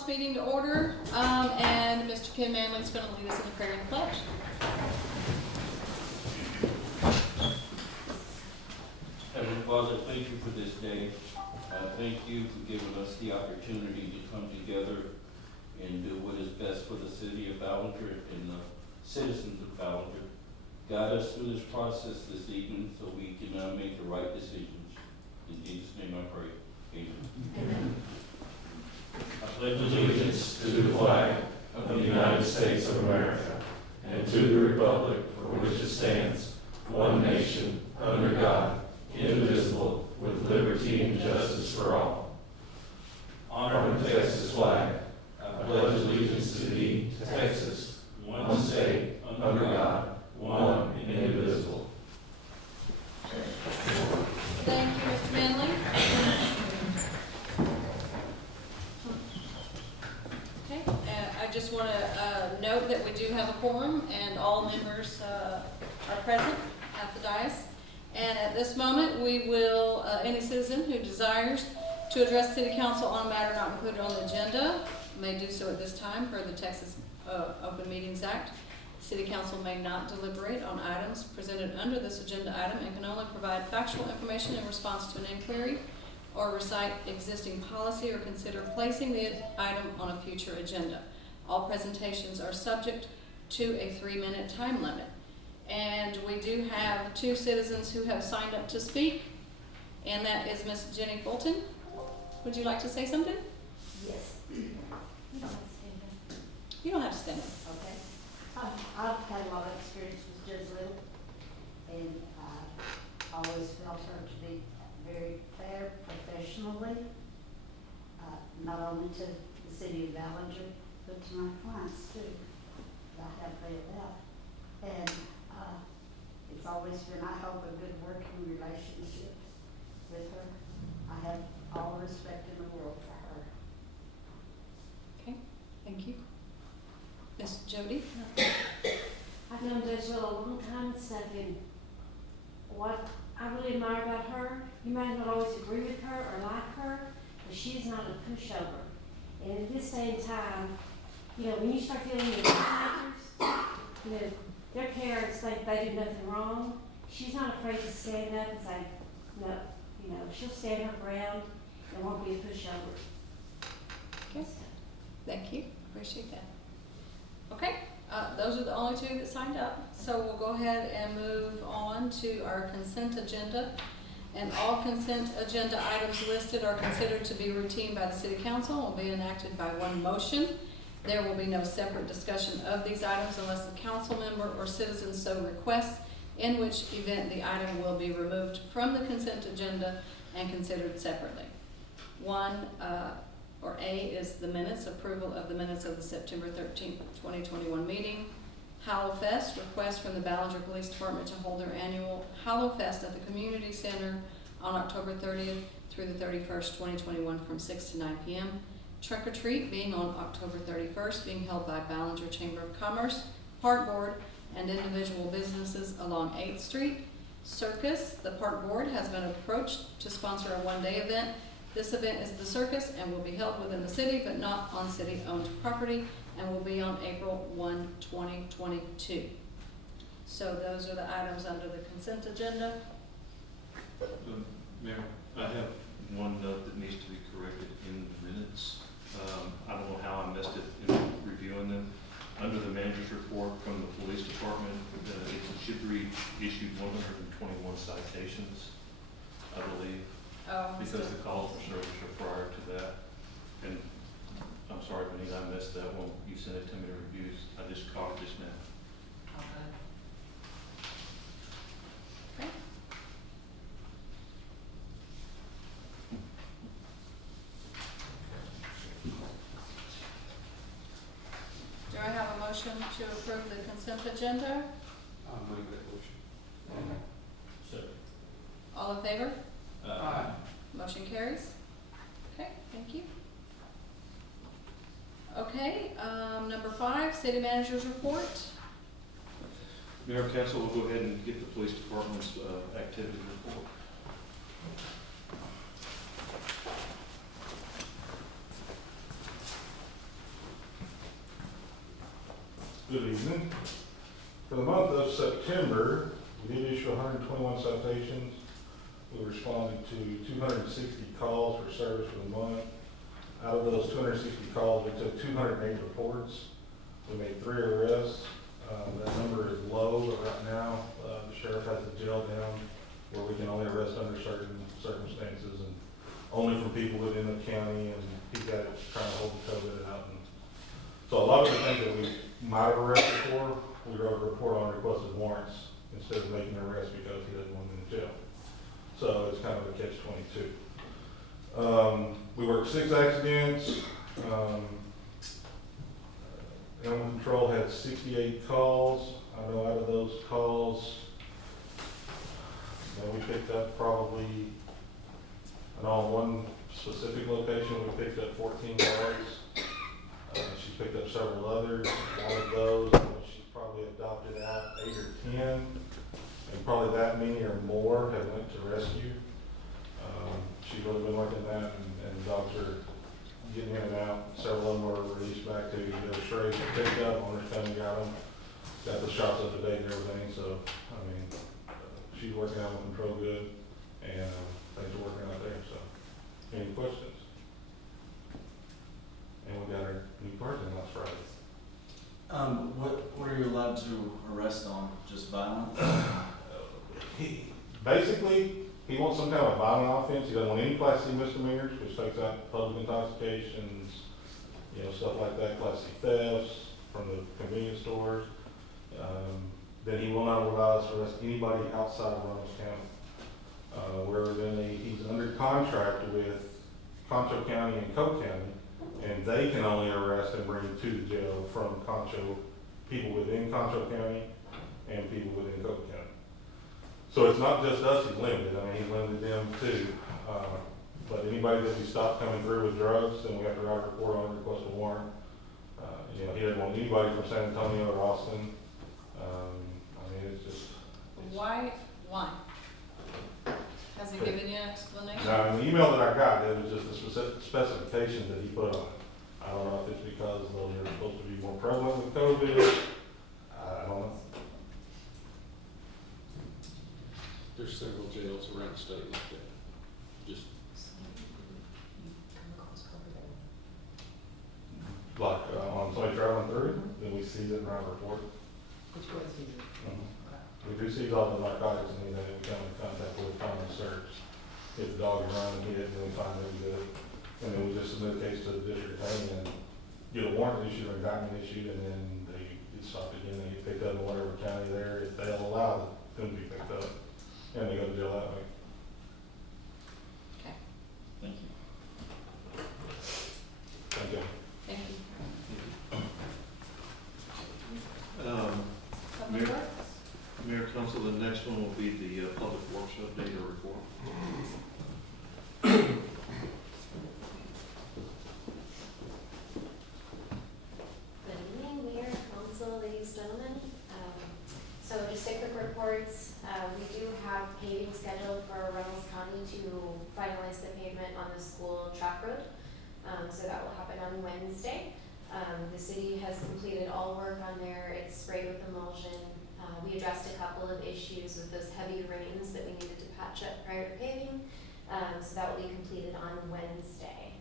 this meeting to order, and Mr. Ken Manley's going to lead us in the prayer and pledge. Heavenly Father, thank you for this day. Thank you for giving us the opportunity to come together and do what is best for the city of Ballinger and the citizens of Ballinger. Guide us through this process this evening so we can make the right decisions. In Jesus' name I pray. Amen. Amen. I pledge allegiance to the flag of the United States of America and to the republic for which it stands, one nation, under God, indivisible, with liberty and justice for all. Honor the Texas flag. I pledge allegiance to thee, Texas, one state, under God, one and indivisible. Thank you, Mr. Manley. Okay, I just want to note that we do have a quorum and all members are present at the dais. And at this moment, we will, any citizen who desires to address City Council on a matter not included on the agenda may do so at this time per the Texas Open Meetings Act. City Council may not deliberate on items presented under this agenda item and can only provide factual information in response to an inquiry or recite existing policy or consider placing the item on a future agenda. All presentations are subject to a 3-minute time limit. And we do have 2 citizens who have signed up to speak, and that is Miss Jenny Fulton. Would you like to say something? Yes. You don't have to stand there. You don't have to stand up. Okay. I've had a lot of experience with Judge Little, and I always felt her to be very fair professionally, not only to the city of Ballinger, but to my clients too, that I have laid out. And it's always been, I hope, a good working relationship with her. I have all the respect in the world for her. Okay, thank you. Miss Jody? I've known Judge Will a long time and stuff, and what I really admire about her, you might not always agree with her or like her, but she's not a pushover. And at this day and time, you know, when you start feeling your teenagers, you know, their parents think they do nothing wrong. She's not afraid to stand up and say, no, you know, she'll stand her ground and won't be a pushover. Okay, thank you, appreciate that. Okay, those are the only 2 that signed up, so we'll go ahead and move on to our consent agenda. And all consent agenda items listed are considered to be routine by the City Council and will be enacted by one motion. There will be no separate discussion of these items unless the council member or citizen so requests, in which event the item will be removed from the consent agenda and considered separately. Or A is the minutes, approval of the minutes of the September 13th, 2021 meeting. Hallowfest, request from the Ballinger Police Department to hold their annual Hallowfest at the Community Center on October 30th through the 31st, 2021 from 6 to 9 p.m. Trick or Treat being on October 31st, being held by Ballinger Chamber of Commerce, Park Board, and individual businesses along 8th Street. Circus, the Park Board has been approached to sponsor a one-day event. This event is the circus and will be held within the city but not on city-owned property and will be on April 1, 2022. So those are the items under the consent agenda. Mayor, I have one note that needs to be corrected in the minutes. I don't know how I missed it in reviewing them. Under the manager's report from the police department, it should read issued 121 citations, I believe. Oh, because the calls for service are prior to that. And I'm sorry, Benita, I missed that one. You sent it to me to review. I just caught it just now. Okay. Do I have a motion to approve the consent agenda? I'll make that motion. Second. All in favor? Aye. Motion carries. Okay, thank you. Okay, number 5, City Manager's Report. Mayor, Council, we'll go ahead and get the police department's activity report. Good evening. For the month of September, we did issue 121 citations. We responded to 260 calls for service for the month. Out of those 260 calls, we took 208 reports. We made 3 arrests. That number is low, but right now, the sheriff has the jail down where we can only arrest under certain circumstances and only from people within the county, and he's got it trying to hold the COVID out. And so a lot of the things that we might have arrested for, we wrote a report on requested warrants instead of making an arrest because he doesn't want them in jail. So it's kind of a catch-22. We worked 6 accidents. Animal control had 68 calls. I know out of those calls, we picked up probably, I know on one specific location, we picked up 14 dogs. She picked up several others. One of those, she probably adopted out 8 or 10, and probably that many or more have went to rescue. She's really been working that, and the dogs are getting in and out. Several of them were released back to the strays that picked up. Owners come and got them, got the shots up to date and everything. So, I mean, she's working animal control good, and things are working out there. So, any questions? And we got our new person last Friday. What are you allowed to arrest on? Just violence? He wants some kind of violent offense. He doesn't want any Class C misdemeanors, which takes out public intoxications, stuff like that, Class C thefts from the convenience stores. Then he will not allow us to arrest anybody outside of Reynolds County. He's under contract with Concho County and Coke County, and they can only arrest and bring to the jail from Concho, people within Concho County and people within Coke County. So it's not just us he's limited. I mean, he's limited them too. But anybody that we stop coming through with drugs, then we have to write a report on it, request a warrant. He doesn't want anybody from San Antonio or Austin. It's just. Why? Has he given you an explanation? Now, in the email that I got, it was just the specifications that he put on it. I don't know if it's because those are supposed to be more prevalent with COVID. I don't know. There's several jails around the state like that. Just Like on somebody traveling through, then we seize it and write a report. Which way is it? We do seize all the narcotics and anything we come in contact with, find and search. If the dog is running, hit, then we find them good. And then we just submit a case to the district attorney and get a warrant issued or indictment issued, and then they get stopped again, they get picked up in whatever county there, if they'll allow them to be picked up. And they go to jail that way. Okay, Thank you. Thank you. thank you. Mayor, Mayor, Council, the next one will be the public works update or report. Good evening, Mayor, Council, ladies, gentlemen. So just a quick reports. We do have paving scheduled for Reynolds County to finalize the pavement on the school track road. So that will happen on Wednesday. The city has completed all work on there. It's sprayed with emulsion. We addressed a couple of issues with those heavy rains that we needed to patch up prior to paving. So that will be completed on Wednesday.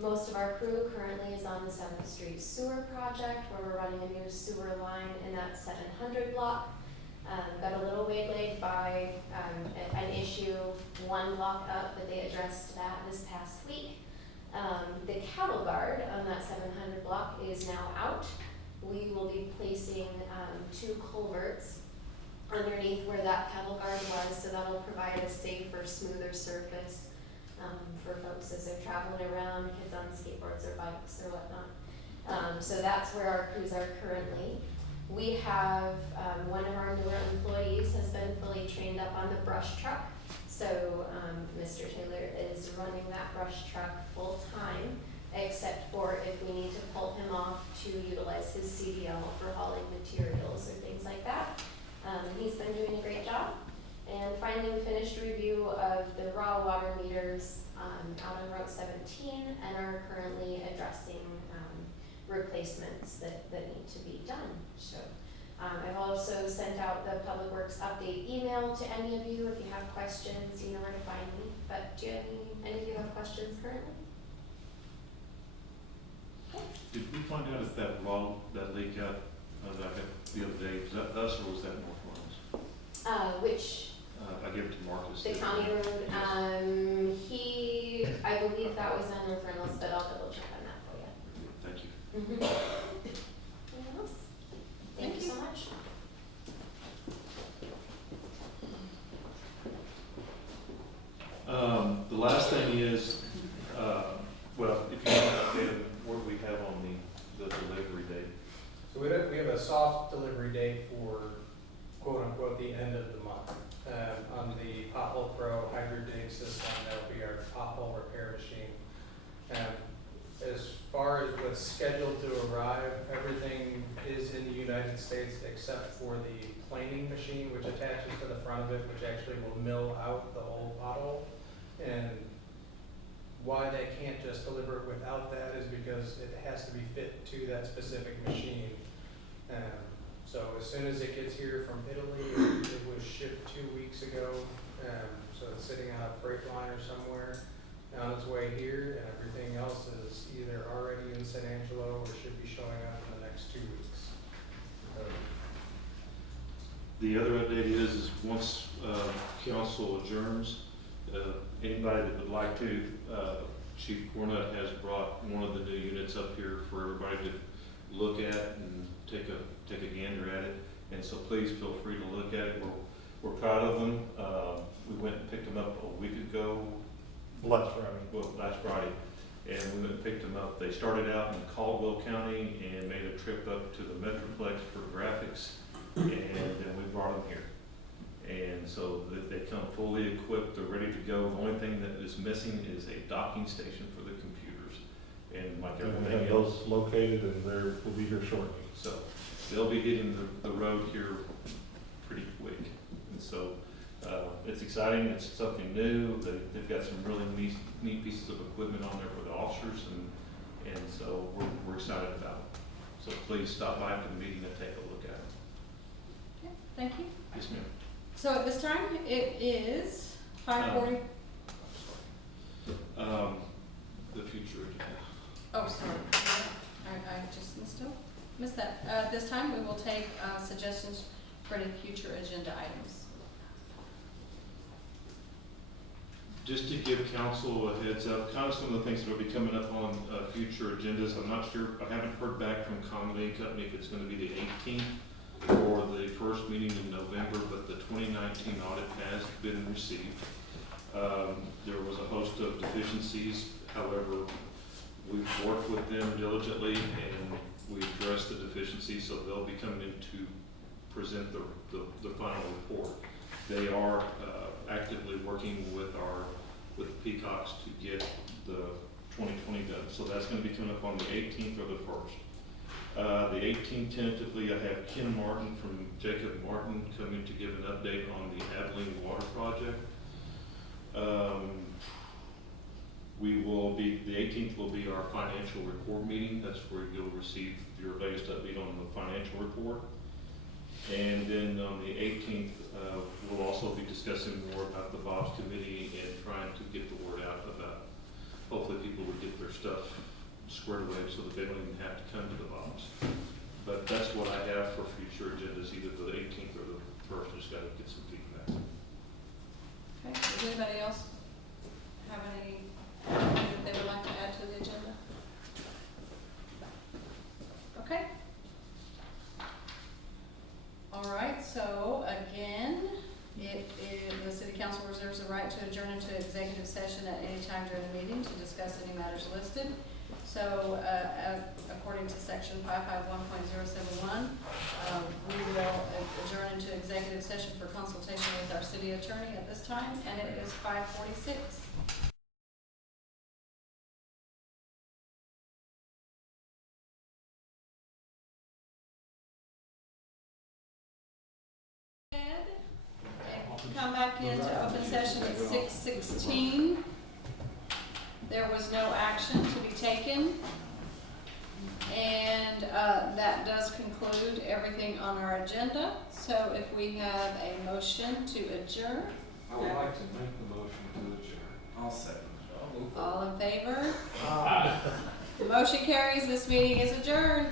Most of our crew currently is on the 7th Street sewer project where we're running a new sewer line in that 700 block. Got a little waylaid by an issue 1 block up, but they addressed that this past week. The cattle guard on that 700 block is now out. We will be placing 2 culverts underneath where that cattle guard was, so that'll provide a safer, smoother surface for folks as they're traveling around, kids on skateboards or bikes or whatnot. So that's where our crews are currently. We have one of our newer employees has been fully trained up on the brush truck. So Mr. Taylor is running that brush truck full time, except for if we need to pull him off to utilize his CDL for hauling materials or things like that. He's been doing a great job. And finally, we finished a review of the raw water meters out on Route 17 and are currently addressing replacements that need to be done. So I've also sent out the Public Works update email to any of you. If you have questions, you know where to find me. But do you have any of you have questions currently? Did we find out if that leak out, that I got the other day, was that us or was that North Lawrence? Which, I gave it to Marcus. the county road, I believe that was on North Reynolds, but I'll double check on that for you. Thank you. Anything else? Thank you so much. The last thing is, well, if you want to update what we have on the delivery date. So we have a soft delivery date for quote unquote the end of the month. On the Pothole Pro hybrid dig system, that'll be our pothole repair machine. As far as what's scheduled to arrive, everything is in the United States except for the planing machine, which attaches to the front of it, which actually will mill out the whole pothole. And why they can't just deliver it without that is because it has to be fit to that specific machine. So as soon as it gets here from Italy, it was shipped 2 weeks ago. So it's sitting on a freight liner somewhere on its way here, and everything else is either already in San Angelo or should be showing up in the next 2 weeks. The other update is once council adjourns, anybody that would like to, Chief Cornett has brought one of the new units up here for everybody to look at and take a gander at it. And so please feel free to look at it. We're proud of them. We went and picked them up a week ago. Last Friday. Well, last Friday. And we went and picked them up. They started out in Caldwell County and made a trip up to the Metroplex for graphics. And then we brought them here. And so they come fully equipped, they're ready to go. The only thing that is missing is a docking station for the computers. And like And we everything have else. those located and we'll be here shortly. So they'll be hitting the road here pretty quick. And so it's exciting, it's something new. They've got some really neat pieces of equipment on there for the officers, and so we're excited about it. So please stop by after the meeting and take a look at it. Okay, thank you. Yes, ma'am. So at this time, it is 5:40. The future agenda. Oh, sorry. I just missed that. At this time, we will take suggestions for any future agenda items. Just to give council a heads up, kind of some of the things that will be coming up on future agendas. I'm not sure, I haven't heard back from Conley Company if it's going to be the 18th or the first meeting in November, but the 2019 audit has been received. There was a host of deficiencies. However, we've worked with them diligently and we addressed the deficiencies, so they'll be coming in to present the final report. They are actively working with the Peacocks to get the 2020 done. So that's going to be coming up on the 18th or the 1st. The 18th tentatively, I have Ken Martin from Jacob Martin coming to give an update on the Abilene Water Project. The 18th will be our financial report meeting. That's where you'll receive your latest update on the financial report. And then on the 18th, we'll also be discussing more about the Bob's Committee and trying to get the word out about, hopefully people will get their stuff squared away so that they don't even have to come to the Bob's. But that's what I have for future agendas, either the 18th or the 1st. I just got to get some feedback. Okay, does anybody else have anything that they would like to add to the agenda? Okay. All right, so again, the city council reserves the right to adjourn into executive session at any time during the meeting to discuss any matters listed. So, according to section 551.071, we will adjourn into executive session for consultation with our city attorney at this time, and it is 5:46. Come back into open session at 6:16. There was no action to be taken. And that does conclude everything on our agenda. So if we have a motion to adjourn, I would like to make the motion to adjourn. I'll second. all in favor? The motion carries. This meeting is adjourned.